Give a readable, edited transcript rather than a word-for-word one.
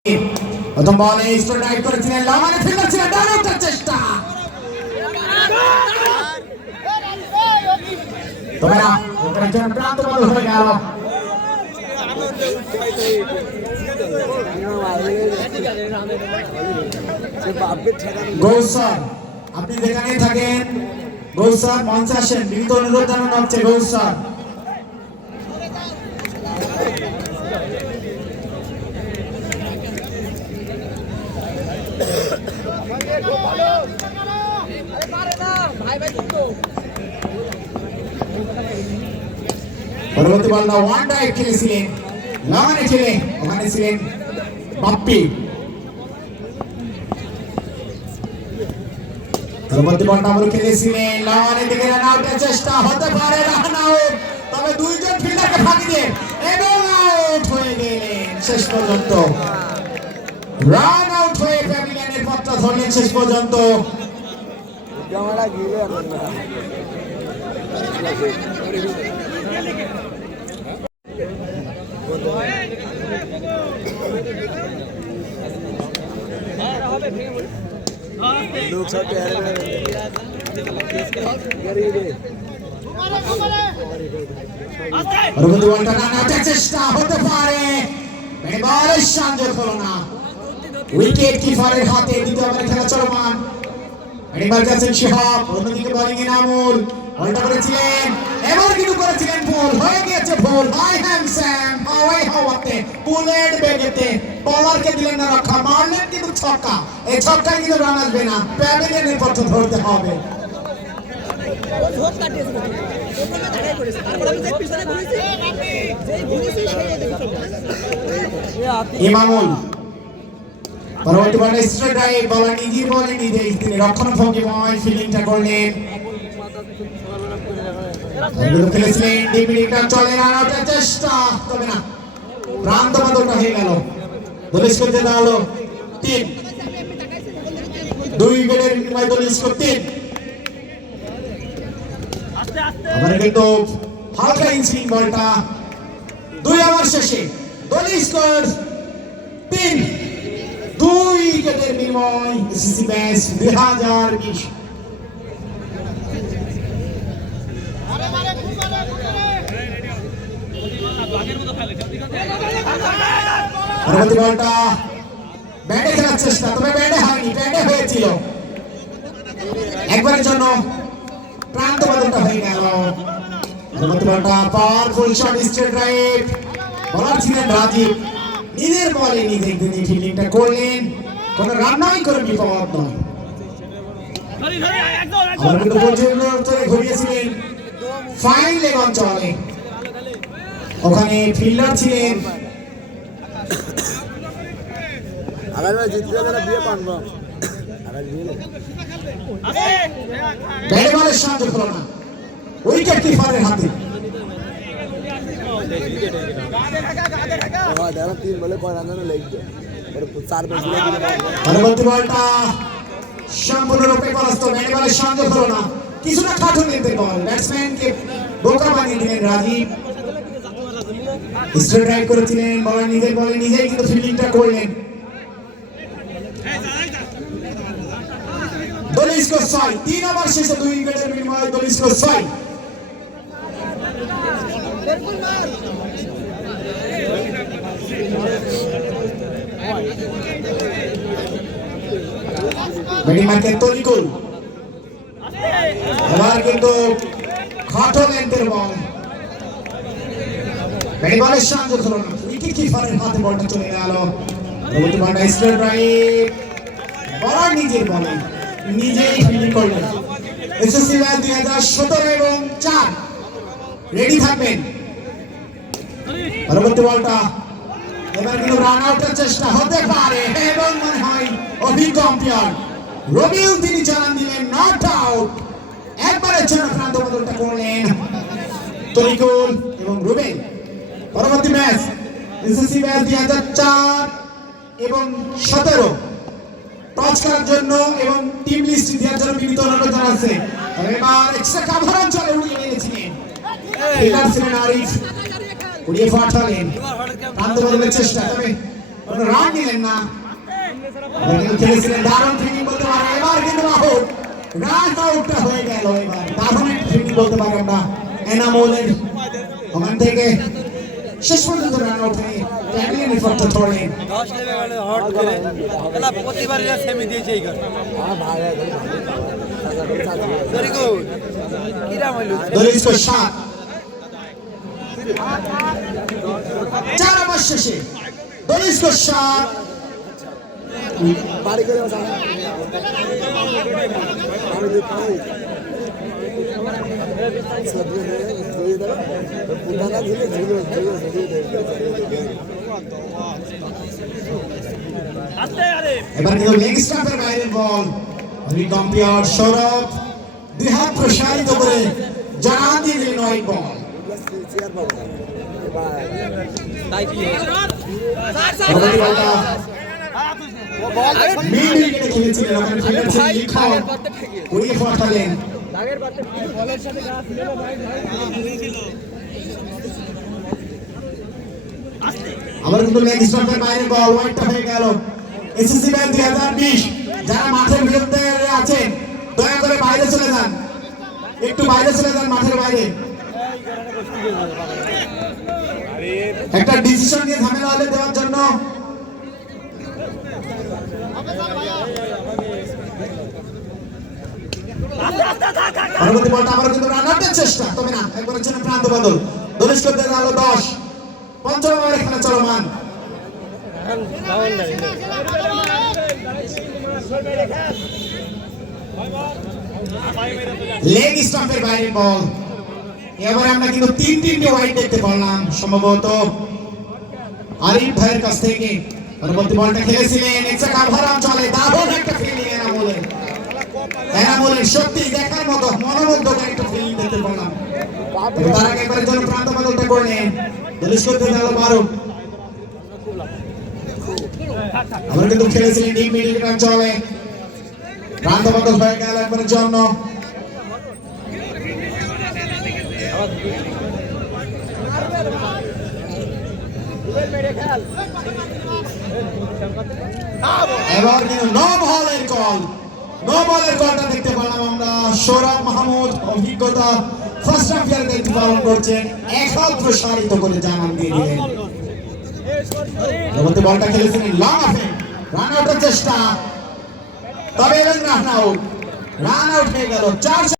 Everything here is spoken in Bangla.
প্রথম বলে স্ট্রেট রাইট করেছিলেন লামানে ফিল্ডার ছিলেন ডাউনের চেষ্টা তবে না ওখানে জন্য প্রান্ত বদল হয়ে গেল গৌসর আপনি যেখানেই থাকেন গৌসর মঞ্চে আসেন বিনীত অনুরোধ জানানো হচ্ছে গৌসর পরবর্তী বলটা ওয়ান রাইট খেলেছিলেন লামানে খেলে ওখানে ছিলেন বাপ্পি পরবর্তী বলটা আমরা খেলেছিলেন লামানে দিকে রান আউটের চেষ্টা হতে পারে রান আউট তবে দুইজন ফিল্ডারকে ফাঁকি দিয়ে এবং আউট হয়ে গেলেন শেষ পর্যন্ত রান আউট হয়ে প্যাভিলিয়নের পথটা ধরলেন শেষ পর্যন্ত চেষ্টা হতে পারে সংযোগ হলো না উইকেট কিপারের হাতে দ্বিতীয় ওভারে খেলা চলমান এবার যাচ্ছেন শিহাব অন্যদিকে বোলিং ইনামুল বলটা করেছিলেন এবার কিন্তু করেছিলেন পুল হয়ে গিয়েছে পুল হাই হ্যান্ডসাম হাওয়াই হাওয়াতে পুলের বেগেতে বলারকে দিলেন না রক্ষা মারলেন কিন্তু ছক্কা এই ছক্কায় কিন্তু রান আসবে না প্যাভিলিয়নের পথ ধরতে হবে ইমামুল পরবর্তী বলে স্ট্রেট রাইট বলার নিজের বলে নিজে তিনি রক্ষণাত্মকভাবে ফিল্ডিংটা করলেন খেলেছিলেন ডিপিডিটা চলে রান আউটের চেষ্টা তবে না প্রান্ত বদলটা হয়ে গেল দলিশ করতে দাঁড়ালো 3 দুই উইকেটের বিনিময়ে দলিশ করতে আবার কিন্তু হালকা ইনসুইং বলটা 2 ওভার শেষে দলিশ স্কোর 3 দুই উইকেটের বিনিময়ে এসএসসি ব্যাচ 2020 পরবর্তী বলটা ব্যাটে খেলার চেষ্টা তবে ব্যাটে হয়নি ব্যাটে হয়েছিল একবারের জন্য প্রান্ত বদলটা হয়ে গেল পরবর্তী বলটা পাওয়ারফুল শট স্ট্রেট রাইট বলার ছিলেন রাজীব নিজের বলে নিজে তিনি ফিল্ডিংটা করলেন কোনো রান নয় করে বিপদ নয় আমরা কিন্তু পর্যন্ত ঘুরিয়েছিলেন ফাইন লেগ অঞ্চলে ওখানে ফিল্ডার ছিলেন ব্যাটে বলের সংযোগ হলো না উইকেট কিপারের হাতে পরবর্তী বলটা সম্পূর্ণরূপে পরাস্ত ব্যাটে বলের সংযোগ হলো না কিছুটা খাটুনি নিতে বল ব্যাটসম্যানকে বোকা বানিয়ে দিলেন রাজীব স্ট্রেট রাইট করেছিলেন বলার নিজের বলে নিজেই কিন্তু ফিল্ডিংটা করলেন দলিশ স্কোর 6 3 ওভার শেষে 2 উইকেটের বিনিময়ে দলিশ স্কোর 6 ব্যাটিং মার্কেট তরিকুল এবার কিন্তু খাটো লেন্থের বল ব্যাটিং বলের সংযোগ হলো না উইকেট কিপারের হাতে বলটা চলে গেল পরবর্তী বলটা স্ট্রেট রাইট বলার নিজের বলে নিজেই ফিল্ডিং করলেন এসএসসি ব্যাচ 2017 এবং 4 রেডি থাকবেন পরবর্তী বলটা এবার কিন্তু রান আউটের চেষ্টা হতে পারে এবং মনে হয় অভিজ্ঞ আম্পায়ার রবিউল তিনি জানান দিলেন নট আউট একবারের জন্য প্রান্ত বদলটা করলেন তরিকুল এবং রুবেল পরবর্তী ম্যাচ এসএসসি ব্যাচ 2004 এবং 17 টস করার জন্য এবং টিম লিস্ট দেওয়ার জন্য বিনীত অনুরোধ জানাচ্ছে এবার এক্সট্রা কাভার অঞ্চলে উড়িয়ে নিয়েছিলেন ফিল্ডার ছিলেন আরিফ উড়িয়ে পাঠালেন প্রান্ত বদলের চেষ্টা তবে কোনো রান নিলেন না। কিন্তু খেলেছিলেন দারুণ ফিল্ডিং বলতে পারে, এবার কিন্তু আউট, রান আউটটা হয়ে গেল। এবার দারুণ ফিল্ডিং বলতে পারি আমরা এনামুলের ওখান থেকে শেষ পর্যন্ত রান আউট হয়ে ট্যাগলিন এফর্টটা ধরলেন। 10 লেভেলে হট করে খেলা প্রতিবারই সেমি দিয়েছে এই কারণে ভেরি গুড কিরাম হইল দলের স্কোর 7। 4 ওভার শেষে দলের স্কোর 7। বাড়ি করে বসা আমি দুই পাই সবগুলো ধুয়ে দাও পুরানা ধুলে ধুলো ধুলো এবার কিন্তু লেগ স্টাম্পের বাইরে বল, রিকম্পিয়ার সৌরভ দুই হাত প্রসারিত করে জানান দিয়ে দিলেন হোয়াইট বল। চেয়ার পাবো তাই কি পরবর্তী বলটা মিড উইকেটে খেলেছিলেন, ওখানে ফিল্ডার ছিলেন লিখন, উড়িয়ে পাঠালেন। আবার কিন্তু লেগ স্টাম্পের বাইরে বল, হোয়াইটটা হয়ে গেল। এসএসসি ব্যাংক 2020 যারা মাঠের বিরুদ্ধে আছেন দয়া করে বাইরে চলে যান, একটু বাইরে চলে যান, মাঠের বাইরে। একটা ডিসিশন নিয়ে ঝামেলা হলে দেওয়ার জন্য পরবর্তী বলটা আবার কিন্তু রান আউটের চেষ্টা, তবে না, একবারের জন্য প্রান্ত বদল। দলিশ করতে গেল 10। পঞ্চম ওভারে খেলা চলমান। লেগ স্টাম্পের বাইরে বল। এবারে আমরা কিন্তু তিনটি ওয়াইড দেখতে পারলাম সম্ভবত আরিফ ভাইয়ের কাছ থেকে। পরবর্তী বলটা খেলেছিলেন এক্সট্রা কাভার অঞ্চলে, দারুণ একটা ফিল্ডিং এনামুলের সত্যি দেখার মতো মনোমুগ্ধকর একটা ফিল্ডিং দেখতে পেলাম। তার আগে একবারের জন্য প্রান্ত বদলটা করলেন, দলিশ করতে গেল 12। আমরা কিন্তু খেলেছিলেন ডিপ মিডিল অঞ্চলে, প্রান্ত বদল হয়ে গেল একবারের জন্য। এবার কিন্তু নো বলের কলটা দেখতে পেলাম আমরা। সৌরভ মাহমুদ অভিজ্ঞতা ফার্স্ট আম্পায়ার দায়িত্ব পালন করছেন, একাল প্রসারিত করে জানান দিয়ে দিলেন। পরবর্তী বলটা খেলেছিলেন লং অফে, রান আউটের চেষ্টা, তবে রান আউট হয়ে গেল। 4